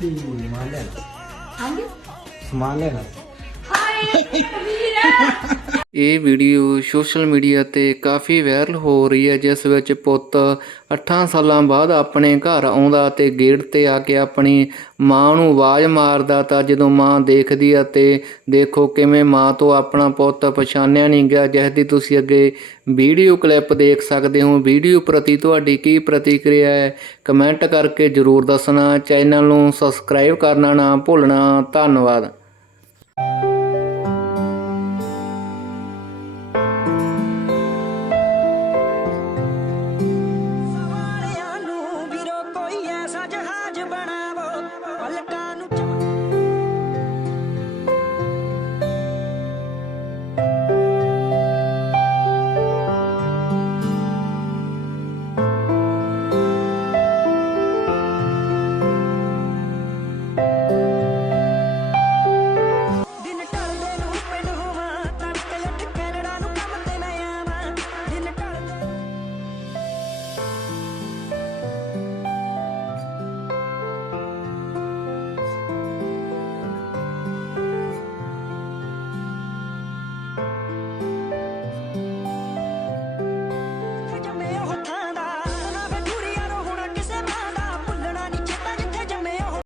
कितनी हिमालय हिमालय हाय ਇਹ video social media ਤੇ ਕਾਫੀ ਵਾਇਰਲ ਹੋ ਰਹੀ ਹੈ, ਜਿਸ ਵਿੱਚ ਪੁੱਤ 8 ਸਾਲਾਂ ਬਾਅਦ ਆਪਣੇ ਘਰ ਆਉਂਦਾ ਤੇ ਗੇਟ ਤੇ ਆ ਕੇ ਆਪਣੀ ਮਾਂ ਨੂੰ ਆਵਾਜ਼ ਮਾਰਦਾ ਤਾਂ ਜਦੋਂ ਮਾਂ ਦੇਖਦੀ ਆ ਤੇ ਦੇਖੋ ਕਿਵੇਂ ਮਾਂ ਤੋਂ ਆਪਣਾ ਪੁੱਤ ਪਛਾਣਿਆ ਨਹੀਂ ਗਿਆ। ਜਿਸ ਦੀ ਤੁਸੀਂ ਅੱਗੇ ਵੀਡੀਓ ਕਲਿੱਪ ਦੇਖ ਸਕਦੇ ਹੋ। ਵੀਡੀਓ ਪ੍ਰਤੀ ਤੁਹਾਡੀ ਕੀ ਪ੍ਰਤੀਕਿਰਿਆ ਹੈ? ਕਮੈਂਟ ਕਰਕੇ ਜਰੂਰ ਦੱਸਣਾ। ਚੈਨਲ ਨੂੰ ਸਬਸਕ੍ਰਾਈਬ ਕਰਨਾ ਨਾ ਭੁੱਲਣਾ। ਧੰਨਵਾਦ। all I got no